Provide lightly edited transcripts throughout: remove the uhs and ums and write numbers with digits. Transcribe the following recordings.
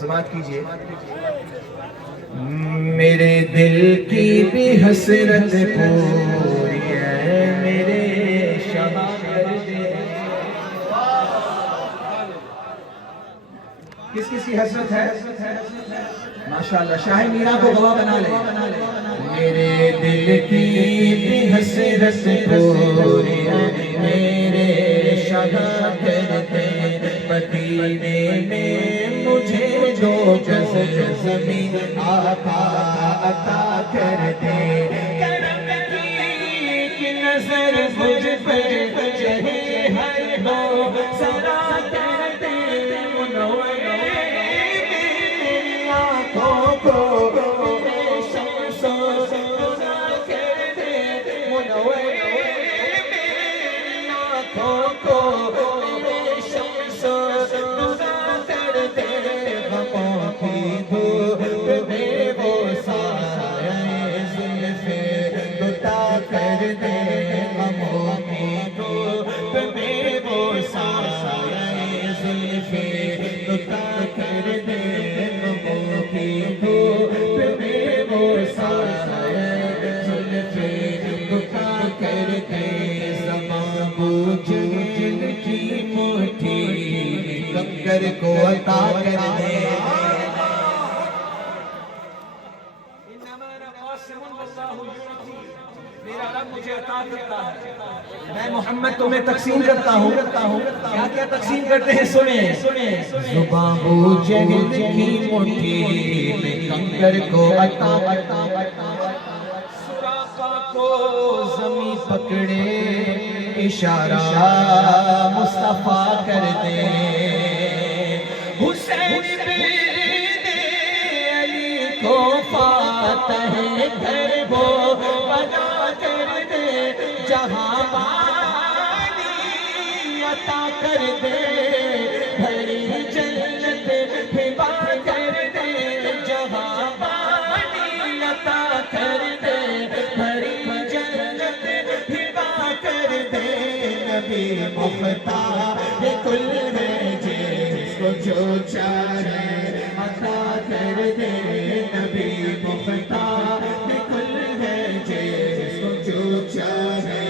سماعت کیجئے. میرے دل کی بھی حسرت پوری ہے میرے شاہ کر دے. کس کس کی حسرت ہے؟ ماشاءاللہ شاہ میرا کو گواہ بنا لے. میرے دل کی بھی حسرت پوری ہے میرے شاہ کر دے. مدینے میں مجھے 2 گز زمین آقا عطا کر دے. کرم کی نظر مجھ پر چہے ہر دو سرا کر دے. منور میری آنکھوں کو میرے شمس و ضیا کر دے. منور میری آنکھوں کو میرے شمس و ضیا کر دے. غموں کی دھوپ میں وہ سایہ زلف عطا کر دے. غموں کی دھوپ میں وہ سایہ زلف عطا کر دے. غموں کی دھوپ میں وہ سایہ زلف عطا کر دے. زمان بوجھ دل کی مٹھی کنکر کو عطا کر دے. میرا رب مجھے عطا کرتا ہے، میں محمد تمہیں تقسیم کرتا ہوں. کیا کیا تقسیم کرتے ہیں سنیں. زباں بوجھ دل کی مٹھی میں کنکر کو عطا کرتا. سراقہ کو زمین پکڑے اشارہ مصطفیٰ کر دے. حسین بن علی کو فاتح گھر وہ بنا کر دے. جہاں پانی عطا کر دے. بھری جنت ہبا کر دے. جہاں پانی عطا کر دے. بھری جنت ہبا کر دے. نبی مختار کل ہے جس کو جو چاہے عطا کر دے. نبی مختار کل ہے جس کو جو چاہے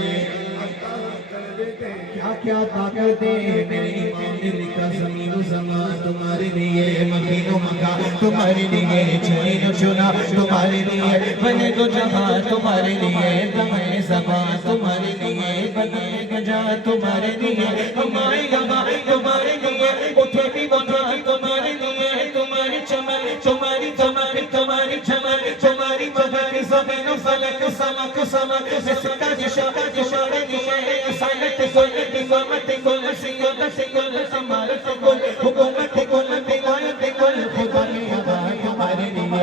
عطا کر دے. کیا کیا عطا کر دے. میرے امام نے لکھا زمین و زمان تمہارے لیے، مکین و مکان تمہارے لیے، چنین و چنا تمہارے لیے، بنے دو جہاں تمہارے لیے، دمے زبان تمہارے لیے، بنے گجا تمہارے لیے، ہمارے گواہ تمہارے لیے، اٹھے بھی وہاں تمہارے لیے. تمہاری چمن تمہاری چمک تمہاری چمن تمہاری مدد زمین و فلک سمک سمک سکا دشا تمہارے لیے. سالت کل امامت کل سیادت کل امارت کل حکومت کل ولایت کل خدا کی عطا تمہارے لیے.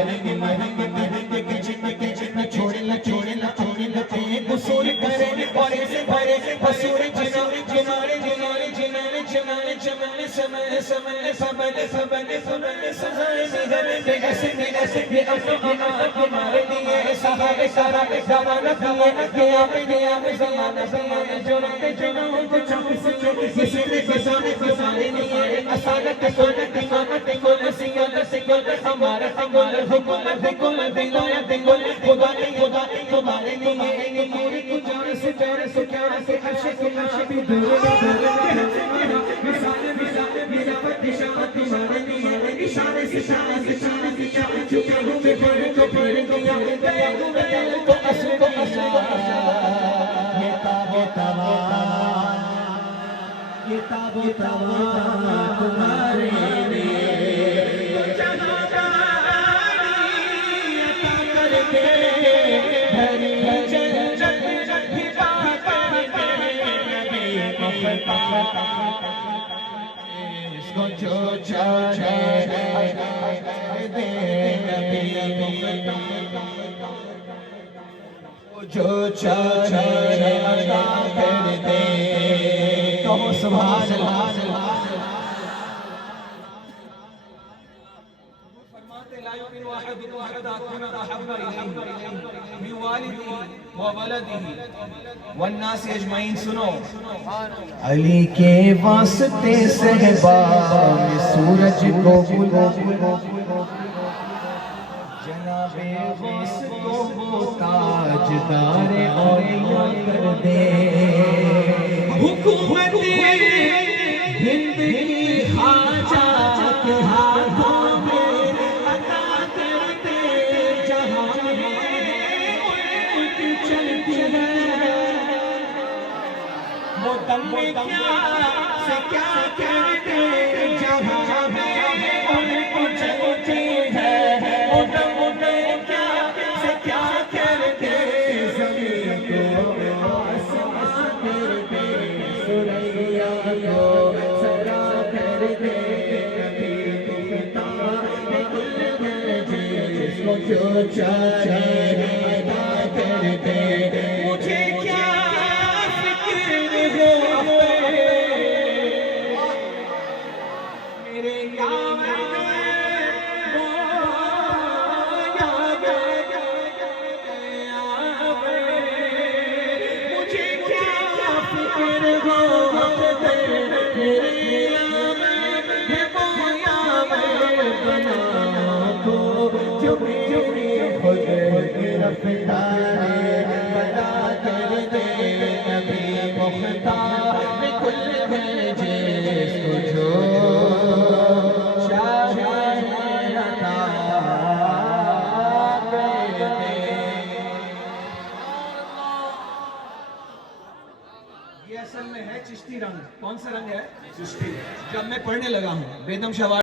چھوڑے نہ چھوڑے نہ چھوڑے نہ قصور کرے اور اسے بھرے قصور جنا جنارے جنارے جنارے جنارے جمانے سمانے سمانے سمانے سمانے سمانے سزائے میرے بے ایسے بے افر ہمارے لیے. صحابہ سارا زمانہ دیے قیام قیام زمانہ زمانہ جنتے جنہوں کو چاپ سکے کسی نے بسانے بسانے لیے. اصالت کل امامت کل سیادت کل امارت کل حکومت کل ولایت کل خدا کی خدا تمہارے لیے. پوری گنجان سے پیارے سے پیارے سے عرش کے عرش بھی دور مثال مثال میرا فتشاہ تمہارے لیے. اشارے سے اشارے سے اشارے سے چکے ہوں میں پھر کو پھر گیا گئے ہوئے تو اصل کو اصل یہ تاب و توا یہ تاب و توا تمہارے لیے. جہاں پانی عطا کر دے. بھری جنت ہبا کر دے. نبی مختار اس کو جو چاہے دے. نبی مختار جو چاہے عطا کر دے. کہو سبحان اللہ. لا يؤمن أحدكم حتى أكون أحب إليه من والده وولده والناس أجمعين. سنو علی کے واسطے صحبا میں سورج کو بلا جناب غوث کو وہ تاجدار اولیاء کر دے. حکومت ہند کی خواجہ کے ہاتھوں میں عطا کر دے. جہاں میں ملک چلتی ہے وہ دم میں کیا سے کیا کر دے. جہاں میں ملک چلتی ہے وہ دم میں کیا سے کیا کر دے. زمین کو آسمان کر دے سریا کو سرا کر دے. کبھی دکھتا ہے گل گرجے جس کو جو چاہے ادا کر دے. مجھے کیا فکر ہو میرے یار مجھے کیا فکر ہو بنا دو جو میری خود گرفتاری بنا کر دے. نبی مختار کل بھیجے جس کو جو چاہے عطا کر دے. یہ اصل میں ہے چشتی رنگ. کون سا رنگ ہے؟ چشتی. جب میں پڑھنے لگا ہوں بیدم شوار